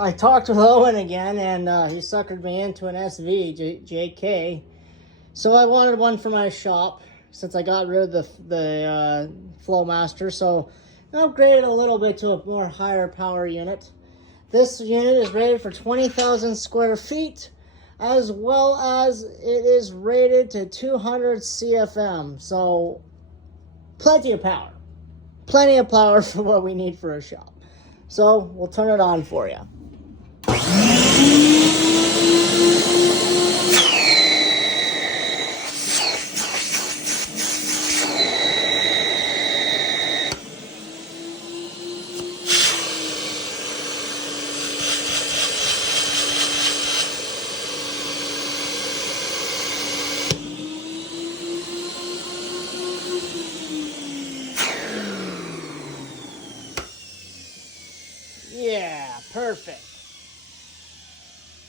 I talked with Owen again, and he suckered me into an JK. So I wanted one for my shop since I got rid of the Flowmaster. So I upgraded a little bit to a more higher power unit. This unit is rated for 20,000 square feet, as well as it is rated to 200 CFM. So plenty of power. Plenty of power for what we need for a shop. So we'll turn it on for you.